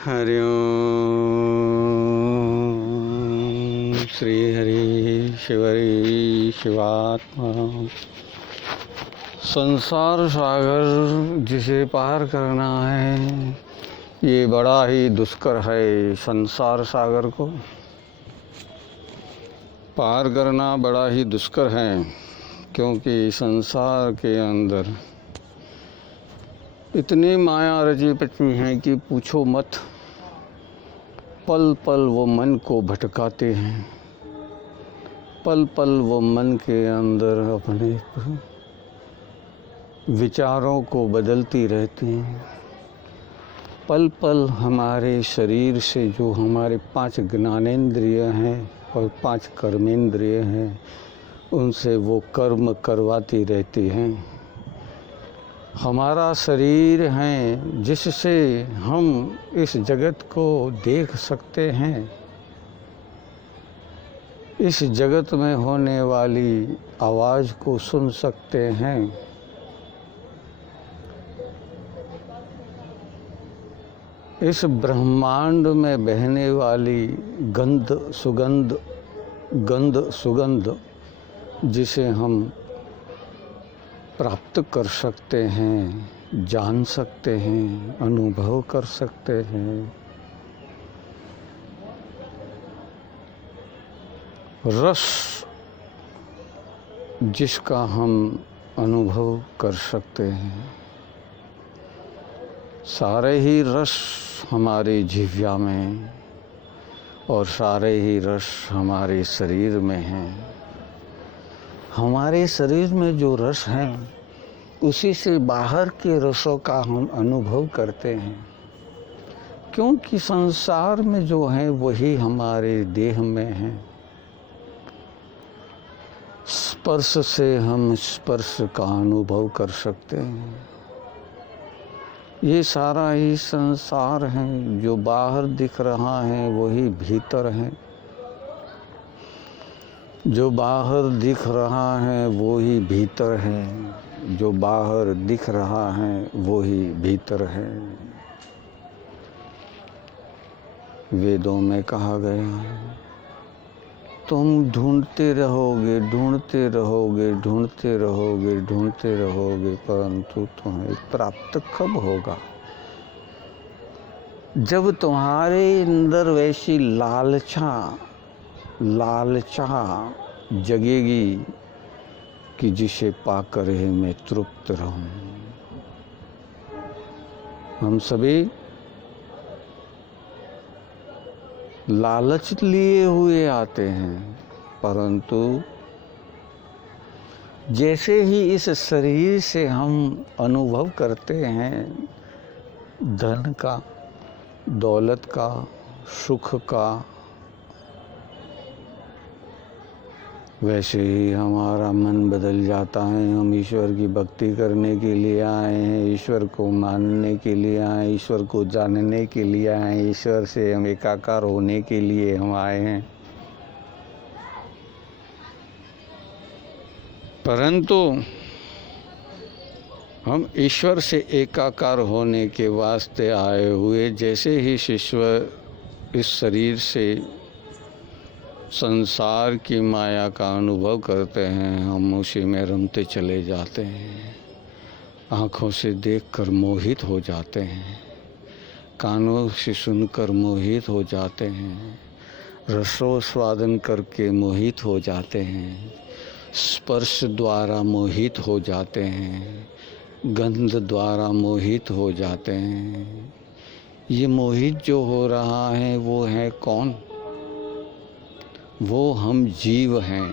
हरि ओम श्री हरि शिवरी शिवात्मा। संसार सागर जिसे पार करना है ये बड़ा ही दुष्कर है। संसार सागर को पार करना बड़ा ही दुष्कर है, क्योंकि संसार के अंदर इतनी माया रची पची है कि पूछो मत। पल पल वो मन को भटकाते हैं, पल पल वो मन के अंदर अपने विचारों को बदलती रहती हैं। पल पल हमारे शरीर से जो हमारे 5 ज्ञानेंद्रिय हैं और 5 कर्मेंद्रिय हैं, उनसे वो कर्म करवाती रहती हैं। हमारा शरीर है जिससे हम इस जगत को देख सकते हैं, इस जगत में होने वाली आवाज़ को सुन सकते हैं। इस ब्रह्मांड में बहने वाली गंध सुगंध जिसे हम प्राप्त कर सकते हैं, जान सकते हैं, अनुभव कर सकते हैं। रस जिसका हम अनुभव कर सकते हैं। सारे ही रस हमारी जिह्वा में और सारे ही रस हमारे शरीर में हैं। हमारे शरीर में जो रस हैं उसी से बाहर के रसों का हम अनुभव करते हैं, क्योंकि संसार में जो है वही हमारे देह में है। स्पर्श से हम स्पर्श का अनुभव कर सकते हैं। ये सारा ही संसार है, जो बाहर दिख रहा है वही भीतर है। जो बाहर दिख रहा है वो ही भीतर है, जो बाहर दिख रहा है वो ही भीतर है। वेदों में कहा गया है, तुम ढूंढते रहोगे, ढूंढते रहोगे, ढूंढते रहोगे, ढूंढते रहोगे, परंतु तुम्हें प्राप्त कब होगा? जब तुम्हारे अंदर वैसी लालचा जगेगी कि जिसे पाकर ही मैं तृप्त रहूं। हम सभी लालच लिए हुए आते हैं, परंतु जैसे ही इस शरीर से हम अनुभव करते हैं धन का, दौलत का, सुख का, वैसे ही हमारा मन बदल जाता है। हम ईश्वर की भक्ति करने के लिए आए हैं, ईश्वर को मानने के लिए आए, ईश्वर को जानने के लिए आए, ईश्वर से हम एकाकार होने के लिए हम आए हैं। परंतु हम ईश्वर से एकाकार होने के वास्ते आए हुए जैसे ही ईश्वर इस शरीर से संसार की माया का अनुभव करते हैं, हम उसी में रमते चले जाते हैं। आँखों से देखकर मोहित हो जाते हैं, कानों से सुनकर मोहित हो जाते हैं, रसोस्वादन करके मोहित हो जाते हैं, स्पर्श द्वारा मोहित हो जाते हैं, गंध द्वारा मोहित हो जाते हैं। ये मोहित जो हो रहा है वो है कौन? वो हम जीव हैं।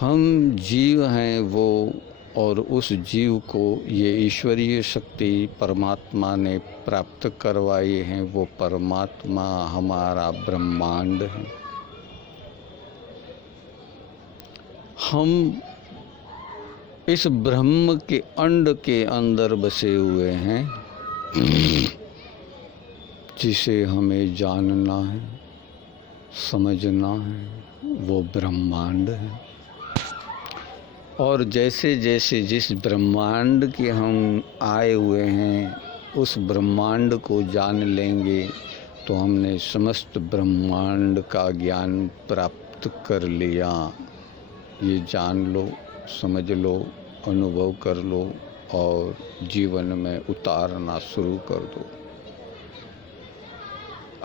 हम जीव हैं वो, और उस जीव को ये ईश्वरीय शक्ति परमात्मा ने प्राप्त करवाई है। वो परमात्मा हमारा ब्रह्मांड है। हम इस ब्रह्म के अंड के अंदर बसे हुए हैं, जिसे हमें जानना है, समझना है। वो ब्रह्मांड है। और जैसे जैसे जिस ब्रह्मांड के हम आए हुए हैं उस ब्रह्मांड को जान लेंगे तो हमने समस्त ब्रह्मांड का ज्ञान प्राप्त कर लिया। ये जान लो, समझ लो, अनुभव कर लो और जीवन में उतारना शुरू कर दो।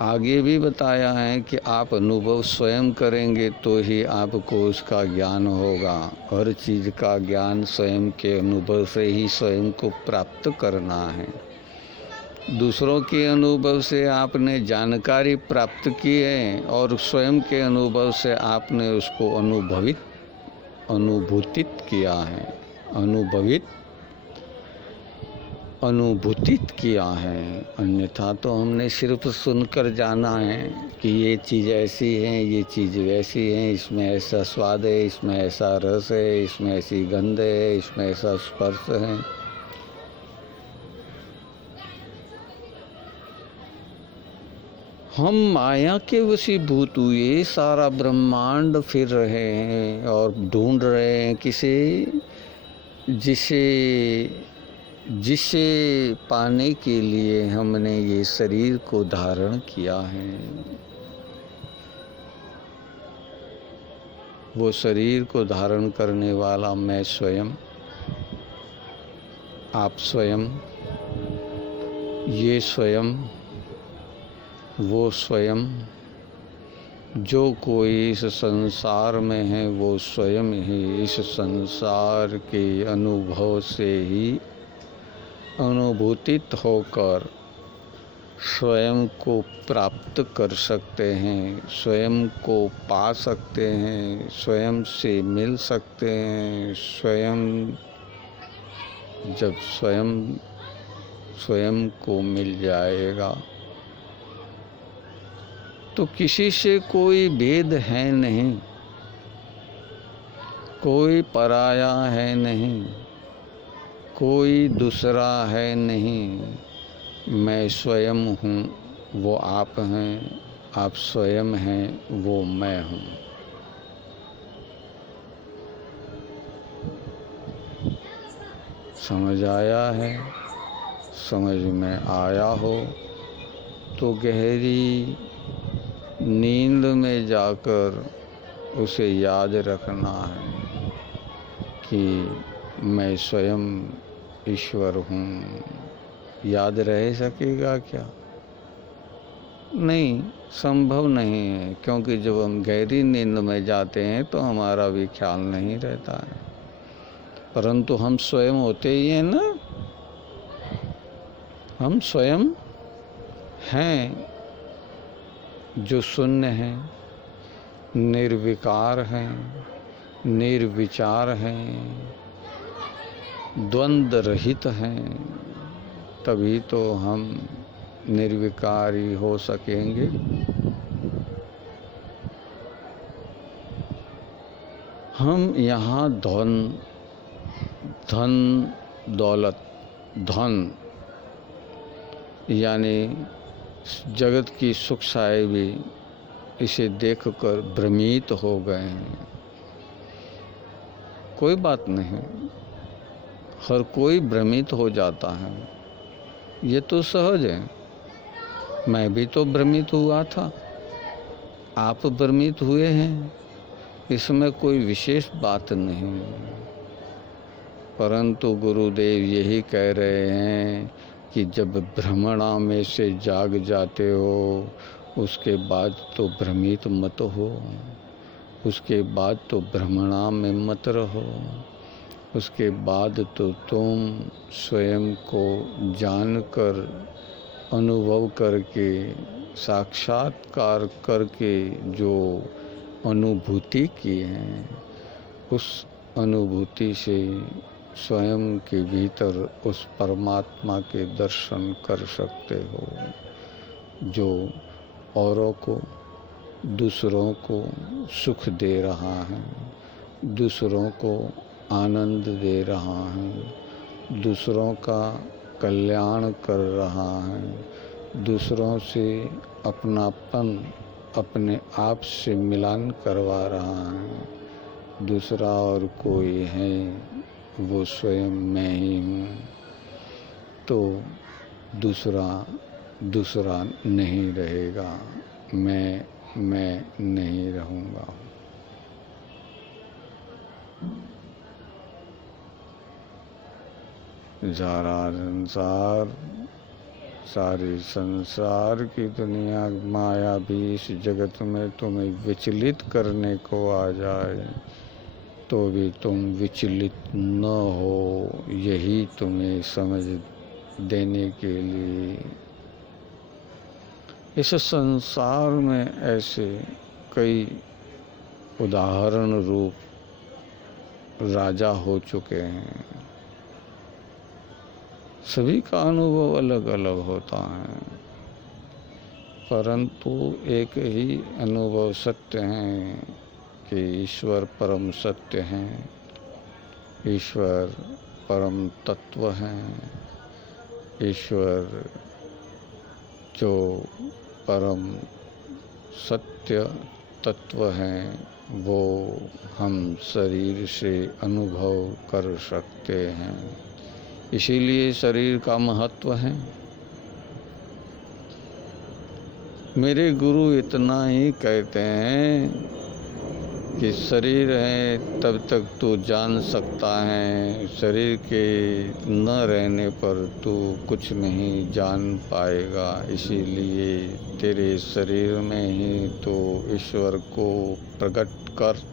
आगे भी बताया है कि आप अनुभव स्वयं करेंगे तो ही आपको उसका ज्ञान होगा। हर चीज़ का ज्ञान स्वयं के अनुभव से ही स्वयं को प्राप्त करना है। दूसरों के अनुभव से आपने जानकारी प्राप्त की है और स्वयं के अनुभव से आपने उसको अनुभूतित किया है, अनुभूतित किया है। अन्यथा तो हमने सिर्फ सुनकर जाना है कि ये चीज़ ऐसी है, ये चीज़ वैसी है, इसमें ऐसा स्वाद है, इसमें ऐसा रस है, इसमें ऐसी गंध है, इसमें ऐसा स्पर्श है। हम माया के वशीभूत हुए सारा ब्रह्मांड फिर रहे हैं और ढूंढ रहे हैं जिसे पाने के लिए हमने ये शरीर को धारण किया है। वो शरीर को धारण करने वाला मैं स्वयं, आप स्वयं, ये स्वयं, वो स्वयं, जो कोई इस संसार में है वो स्वयं ही इस संसार के अनुभव से ही अनुभूतित होकर स्वयं को प्राप्त कर सकते हैं, स्वयं को पा सकते हैं, स्वयं से मिल सकते हैं। जब स्वयं को मिल जाएगा तो किसी से कोई भेद है नहीं, कोई पराया है नहीं, कोई दूसरा है नहीं। मैं स्वयं हूँ, वो आप हैं, आप स्वयं हैं, वो मैं हूँ। समझ आया है? समझ में आया हो तो गहरी नींद में जाकर उसे याद रखना है कि मैं स्वयं ईश्वर हूँ। याद रह सकेगा क्या? नहीं, संभव नहीं है, क्योंकि जब हम गहरी नींद में जाते हैं तो हमारा भी ख्याल नहीं रहता है। परंतु हम स्वयं होते ही हैं ना, हम स्वयं हैं जो शून्य हैं, निर्विकार हैं, निर्विचार हैं, द्वंद्व रहित हैं। तभी तो हम निर्विकारी हो सकेंगे। हम यहाँ धन दौलत, धन यानी जगत की सुख साहेबी, इसे देखकर भ्रमित हो गए हैं। कोई बात नहीं, हर कोई भ्रमित हो जाता है, ये तो सहज है। मैं भी तो भ्रमित हुआ था, आप भ्रमित हुए हैं, इसमें कोई विशेष बात नहीं। परंतु गुरुदेव यही कह रहे हैं कि जब भ्रमणा में से जाग जाते हो उसके बाद तो भ्रमित मत हो, उसके बाद तो भ्रमणा में मत रहो, उसके बाद तो तुम स्वयं को जानकर, अनुभव करके, साक्षात्कार करके जो अनुभूति की है उस अनुभूति से स्वयं के भीतर उस परमात्मा के दर्शन कर सकते हो, जो औरों को, दूसरों को सुख दे रहा है, दूसरों को आनंद दे रहा है, दूसरों का कल्याण कर रहा है, दूसरों से अपनापन, अपने आप से मिलन करवा रहा है। दूसरा और कोई है, वो स्वयं मैं ही हूँ। तो दूसरा नहीं रहेगा, मैं नहीं रहूँगा। सारे संसार की दुनिया माया भी इस जगत में तुम्हें विचलित करने को आ जाए तो भी तुम विचलित न हो, यही तुम्हें समझ देने के लिए इस संसार में ऐसे कई उदाहरण रूप राजा हो चुके हैं। सभी का अनुभव अलग अलग होता है, परंतु एक ही अनुभव सत्य है कि ईश्वर परम सत्य हैं, ईश्वर परम तत्व हैं, ईश्वर जो परम सत्य तत्व हैं वो हम शरीर से अनुभव कर सकते हैं। इसीलिए शरीर का महत्व है। मेरे गुरु इतना ही कहते हैं कि शरीर है तब तक तू जान सकता है, शरीर के न रहने पर तू कुछ नहीं जान पाएगा। इसीलिए तेरे शरीर में ही तो ईश्वर को प्रकट कर।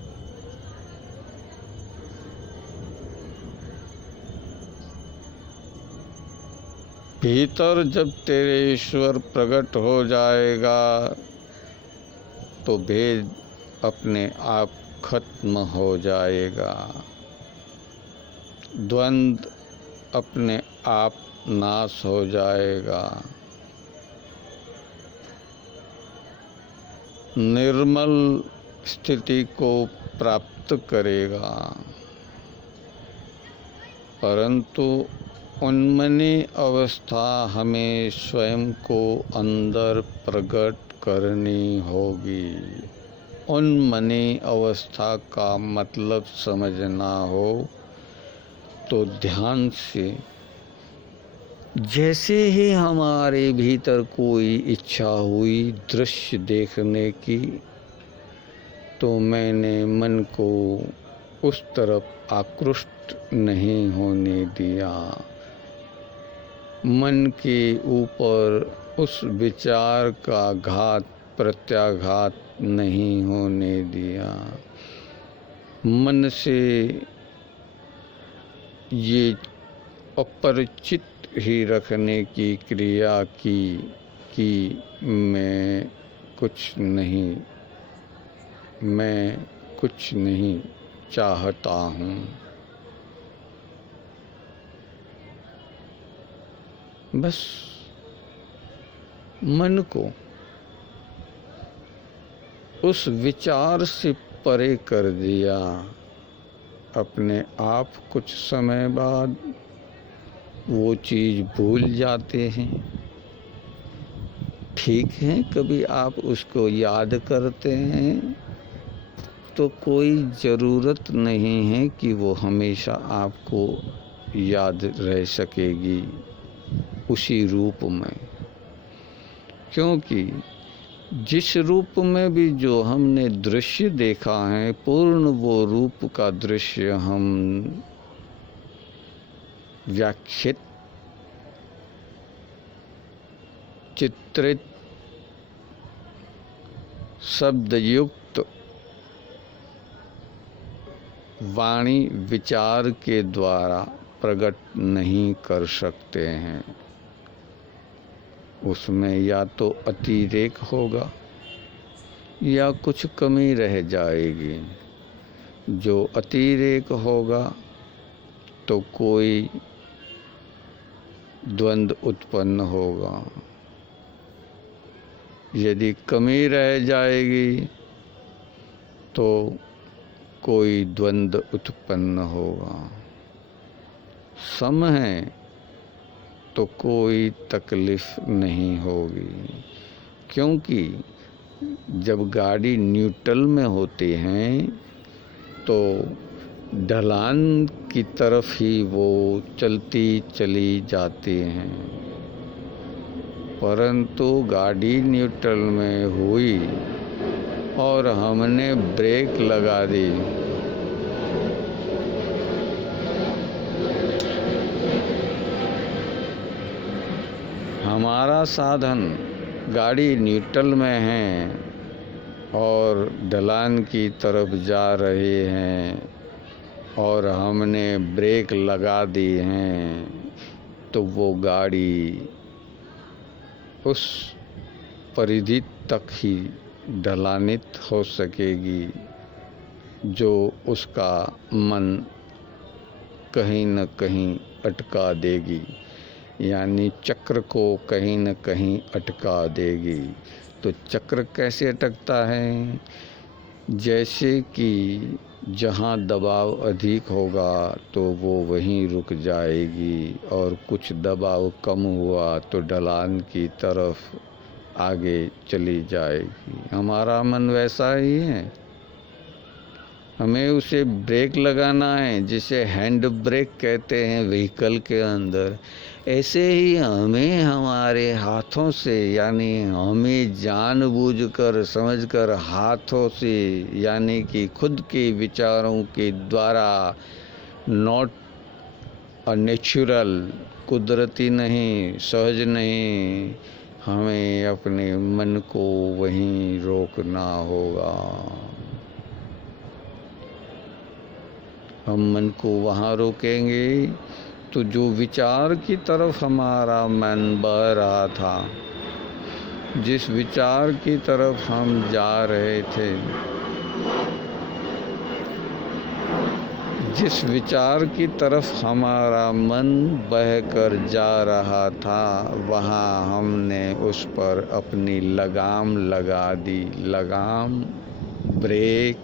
भीतर जब तेरे ईश्वर प्रकट हो जाएगा तो भेद अपने आप खत्म हो जाएगा, द्वंद्व अपने आप नाश हो जाएगा, निर्मल स्थिति को प्राप्त करेगा। परंतु उन्मनी अवस्था हमें स्वयं को अंदर प्रकट करनी होगी। उन्मनी अवस्था का मतलब समझना हो तो ध्यान से जैसे ही हमारे भीतर कोई इच्छा हुई दृश्य देखने की तो मैंने मन को उस तरफ आकृष्ट नहीं होने दिया, मन के ऊपर उस विचार का घात प्रत्याघात नहीं होने दिया, मन से ये अपरिचित ही रखने की क्रिया की कि मैं कुछ नहीं चाहता हूँ। बस मन को उस विचार से परे कर दिया, अपने आप कुछ समय बाद वो चीज़ भूल जाते हैं। ठीक है, कभी आप उसको याद करते हैं तो कोई ज़रूरत नहीं है कि वो हमेशा आपको याद रह सकेगी उसी रूप में, क्योंकि जिस रूप में भी जो हमने दृश्य देखा है पूर्ण वो रूप का दृश्य हम व्याख्यात चित्रित शब्दयुक्त वाणी विचार के द्वारा प्रकट नहीं कर सकते हैं। उसमें या तो अतिरेक होगा या कुछ कमी रह जाएगी। जो अतिरेक होगा तो कोई द्वंद्व उत्पन्न होगा, यदि कमी रह जाएगी तो कोई द्वंद्व उत्पन्न होगा। सम है तो कोई तकलीफ नहीं होगी, क्योंकि जब गाड़ी न्यूट्रल में होती हैं तो ढलान की तरफ ही वो चलती चली जाती हैं। परंतु गाड़ी न्यूट्रल में हुई और हमने ब्रेक लगा दी। हमारा साधन गाड़ी न्यूट्रल में है और ढलान की तरफ जा रहे हैं और हमने ब्रेक लगा दी हैं, तो वो गाड़ी उस परिधि तक ही ढलानित हो सकेगी जो उसका मन कहीं न कहीं अटका देगी, यानी चक्र को कहीं न कहीं अटका देगी। तो चक्र कैसे अटकता है? जैसे कि जहाँ दबाव अधिक होगा तो वो वहीं रुक जाएगी और कुछ दबाव कम हुआ तो ढलान की तरफ आगे चली जाएगी। हमारा मन वैसा ही है, हमें उसे ब्रेक लगाना है, जिसे हैंड ब्रेक कहते हैं व्हीकल के अंदर। ऐसे ही हमें हमारे हाथों से, यानी हमें जानबूझकर समझकर हाथों से, यानी कि खुद के विचारों के द्वारा, नॉट अ नेचुरल, कुदरती नहीं, सहज नहीं, हमें अपने मन को वहीं रोकना होगा। हम मन को वहाँ रोकेंगे तो जो विचार की तरफ हमारा मन बह रहा था, जिस विचार की तरफ हम जा रहे थे, जिस विचार की तरफ हमारा मन बहकर जा रहा था, वहाँ हमने उस पर अपनी लगाम लगा दी। लगाम, ब्रेक,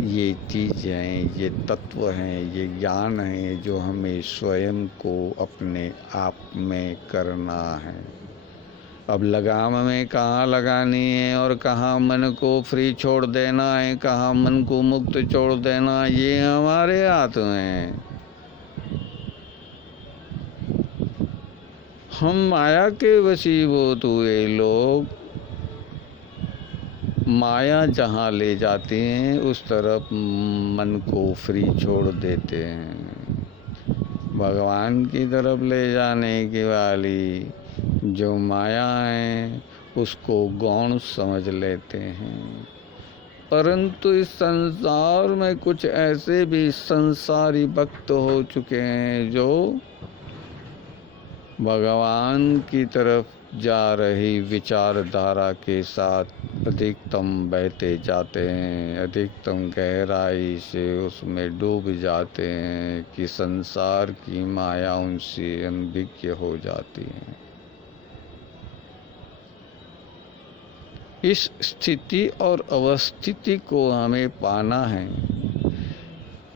ये चीज़ हैं, ये तत्व हैं, ये ज्ञान है जो हमें स्वयं को अपने आप में करना है। अब लगाम में कहाँ लगानी है और कहाँ मन को फ्री छोड़ देना है, कहाँ मन को मुक्त छोड़ देना, ये हमारे हाथ में है। हम माया के वशीभूत हुए लोग माया जहाँ ले जाती हैं उस तरफ मन को फ्री छोड़ देते हैं। भगवान की तरफ ले जाने की वाली जो माया है उसको गौण समझ लेते हैं। परंतु इस संसार में कुछ ऐसे भी संसारी भक्त हो चुके हैं जो भगवान की तरफ जा रही विचारधारा के साथ अधिकतम बहते जाते हैं, अधिकतम गहराई से उसमें डूब जाते हैं कि संसार की माया उनसे अनभिज्ञ हो जाती है। इस स्थिति और अवस्थिति को हमें पाना है।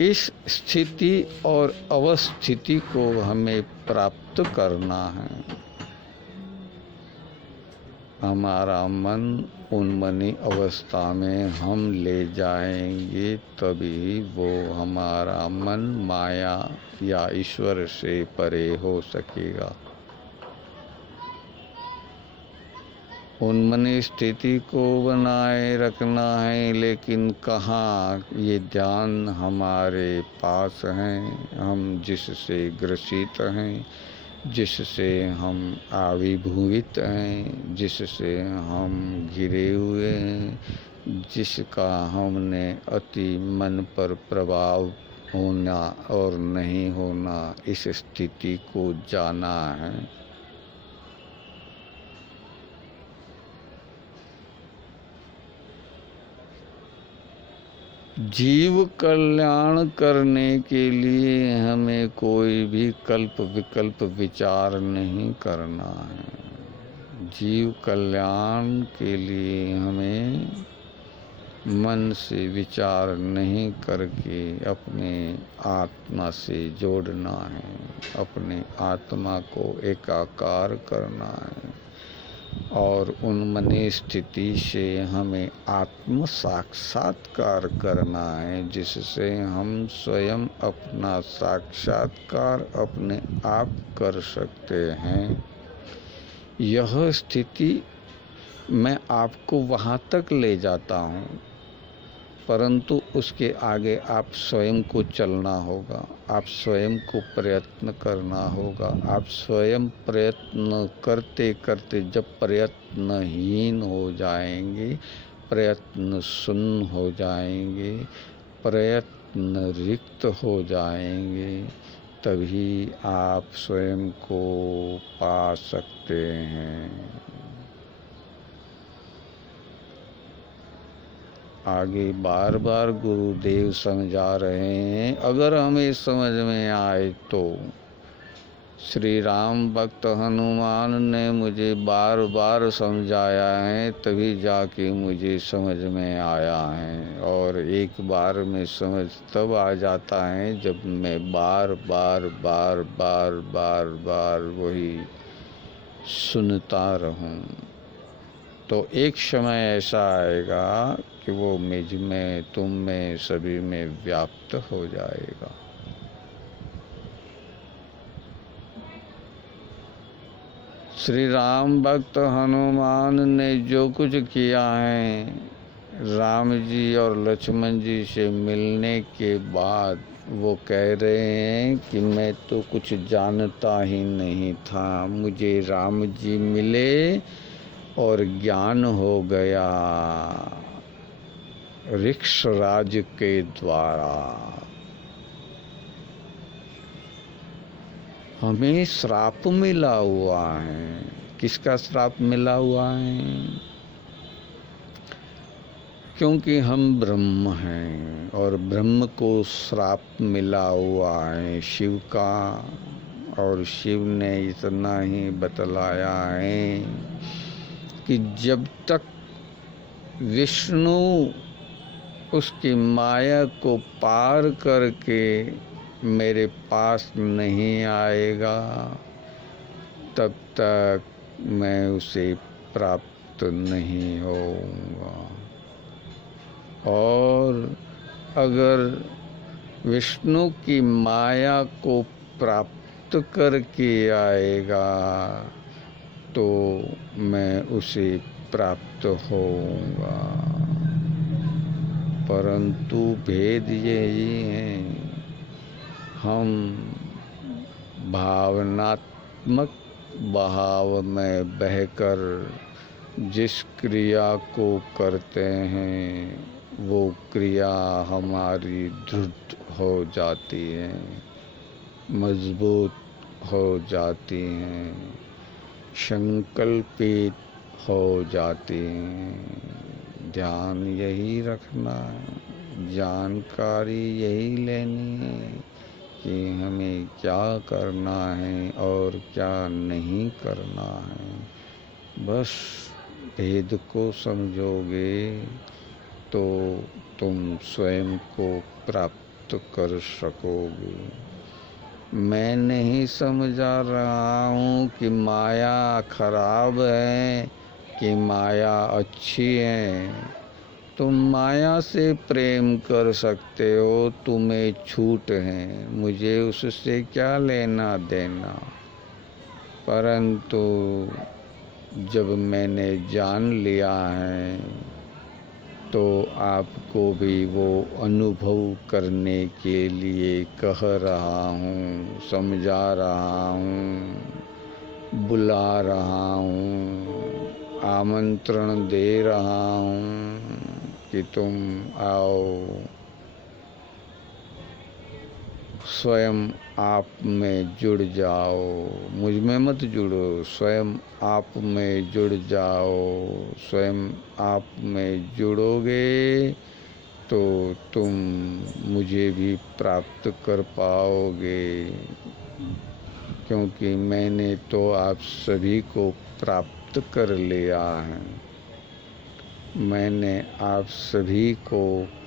इस स्थिति और अवस्थिति को हमें प्राप्त करना है। हमारा मन उन्मनी अवस्था में हम ले जाएंगे, तभी वो हमारा मन माया या ईश्वर से परे हो सकेगा। उन्मनी स्थिति को बनाए रखना है, लेकिन कहाँ ये ध्यान हमारे पास है। हम जिससे ग्रसित हैं, जिससे हम आविर्भूत हैं, जिससे हम घिरे हुए हैं, जिसका हमने अति मन पर प्रभाव होना और नहीं होना, इस स्थिति को जाना है। जीव कल्याण करने के लिए हमें कोई भी कल्प विकल्प विचार नहीं करना है। जीव कल्याण के लिए हमें मन से विचार नहीं करके अपने आत्मा से जोड़ना है, अपने आत्मा को एकाकार करना है और उन्मनी स्थिति से हमें आत्म साक्षात्कार करना है, जिससे हम स्वयं अपना साक्षात्कार अपने आप कर सकते हैं। यह स्थिति मैं आपको वहाँ तक ले जाता हूँ, परंतु उसके आगे आप स्वयं को चलना होगा, आप स्वयं को प्रयत्न करना होगा। आप स्वयं प्रयत्न करते करते जब प्रयत्नहीन हो जाएंगे, प्रयत्न शून्य हो जाएंगे, प्रयत्न रिक्त हो जाएंगे, तभी आप स्वयं को पा सकते हैं। आगे बार बार गुरुदेव समझा रहे हैं, अगर हमें समझ में आए तो। श्री राम भक्त हनुमान ने मुझे बार बार समझाया है, तभी जाके मुझे समझ में आया है। और एक बार में समझ तब आ जाता है जब मैं बार बार बार बार बार बार वही सुनता रहूं। तो एक समय ऐसा आएगा कि वो मुझ में, तुम में, सभी में व्याप्त हो जाएगा। श्री राम भक्त हनुमान ने जो कुछ किया है, राम जी और लक्ष्मण जी से मिलने के बाद वो कह रहे हैं कि मैं तो कुछ जानता ही नहीं था, मुझे राम जी मिले और ज्ञान हो गया ऋक्षराज के द्वारा। हमें श्राप मिला हुआ है। किसका श्राप मिला हुआ है? क्योंकि हम ब्रह्म हैं और ब्रह्म को श्राप मिला हुआ है शिव का। और शिव ने इतना ही बतलाया है कि जब तक विष्णु उसकी माया को पार करके मेरे पास नहीं आएगा, तब तक मैं उसे प्राप्त नहीं होऊंगा। और अगर विष्णु की माया को प्राप्त करके आएगा तो मैं उसे प्राप्त होऊंगा। परंतु भेद यही है, हम भावनात्मक बहाव में बहकर जिस क्रिया को करते हैं, वो क्रिया हमारी दृढ़ हो जाती है, मजबूत हो जाती हैं, संकल्पित हो जाती हैं। ध्यान यही रखना है, जानकारी यही लेनी है कि हमें क्या करना है और क्या नहीं करना है। बस भेद को समझोगे तो तुम स्वयं को प्राप्त कर सकोगे। मैं नहीं समझा रहा हूँ कि माया खराब है कि माया अच्छी है। तुम माया से प्रेम कर सकते हो, तुम्हें छूट है, मुझे उससे क्या लेना देना। परंतु जब मैंने जान लिया है तो आपको भी वो अनुभव करने के लिए कह रहा हूँ, समझा रहा हूँ, बुला रहा हूँ, आमंत्रण दे रहा हूँ कि तुम आओ। स्वयं आप में जुड़ जाओ, मुझ में मत जुड़ो, स्वयं आप में जुड़ जाओ। स्वयं आप में जुड़ोगे तो तुम मुझे भी प्राप्त कर पाओगे, क्योंकि मैंने तो आप सभी को प्राप्त कर लिया है। मैंने आप सभी को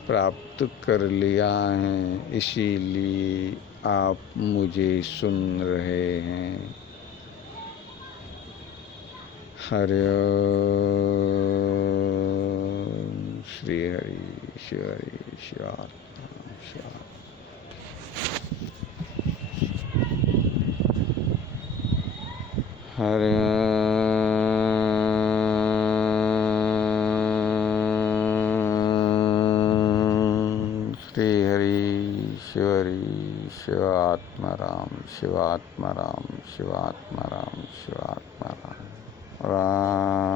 प्राप्त कर लिया है, इसीलिए आप मुझे सुन रहे हैं। हरि ओम श्री हरि शिव हरि शिवात्मा। हरि श्री हरि शिवात्मा राम शिवात्मा राम शिवात्मा राम शिवात्मा राम राम